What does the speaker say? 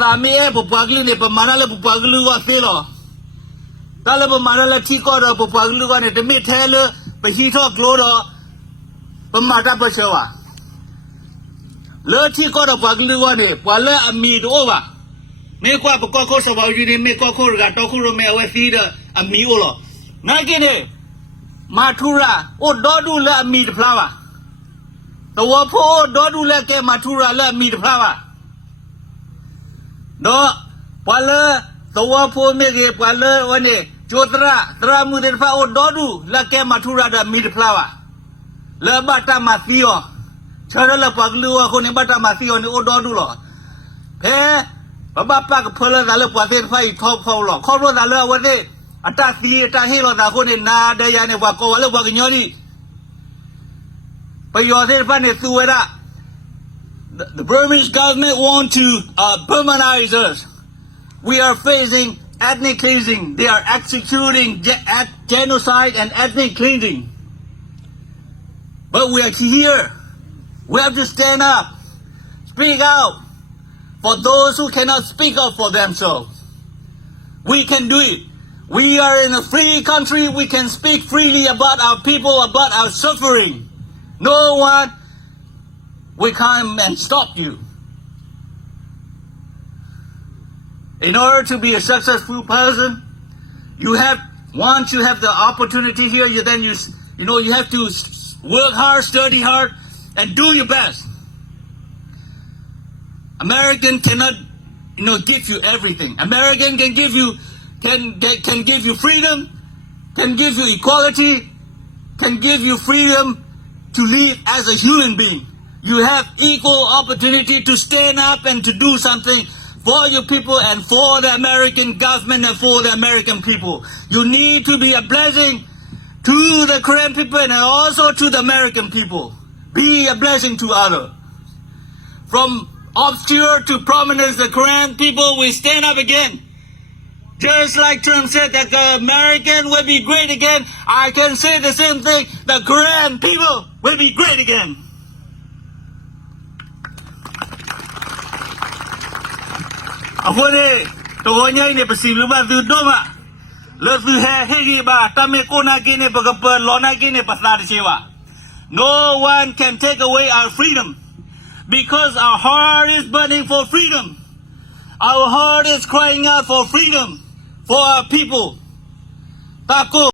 Sami Pupagli Manala Pupaglu or Philo. Talaba Manala Tico Pupaglu and the mid tailor, but he talk Glodo, but Mata Pashawa. Le Tico Paglu on it, while a meet over. Make up a cocos about you, make a cocor, Gatokuro may away feeder a mule. Nagine Matura, oh, Dodu let meet flower. The Wapo, Dodu let Matura let meet flower. No, Pala, the Wapo make a Pala one day, Jotra, Tramudin Fao Dodu, let Matura the meet flower. Le Bata Mathio, Charala Paglu, Honibata Mathio, and Ododulo. Eh? Bapak Pula dalam puasin fai top follow. Kalau dalam wajib atas di atas hilo dah kau ni nada yang ni wakau walau bagi nyori. Perjuangan fan itu ada. The Burmese government want to Burmanize us. We are facing ethnic cleansing. They are executing genocide and ethnic cleansing. But we are here. We have to stand up, speak out. For those who cannot speak up for themselves, we can do it. We are in a free country. We can speak freely about our people, about our suffering. No one will come and stop you. In order to be a successful person, once you have the opportunity here, you have to work hard, study hard, and do your best. American cannot, give you everything. American can give you freedom, can give you equality, can give you freedom to live as a human being. You have equal opportunity to stand up and to do something for your people and for the American government and for the American people. You need to be a blessing to the Korean people and also to the American people. Be a blessing to others. From obscure to prominence, the Korean people will stand up again. Just like Trump said that the American will be great again, I can say the same thing. The Korean people will be great again. Apa ni? Tokonya ini pasti lupa tu doma. Lepas hegi ba, tame kona kini bagapa lona kini pasal sewa. No one can take away our freedom. Because our heart is burning for freedom. Our heart is crying out for freedom for our people. Tako,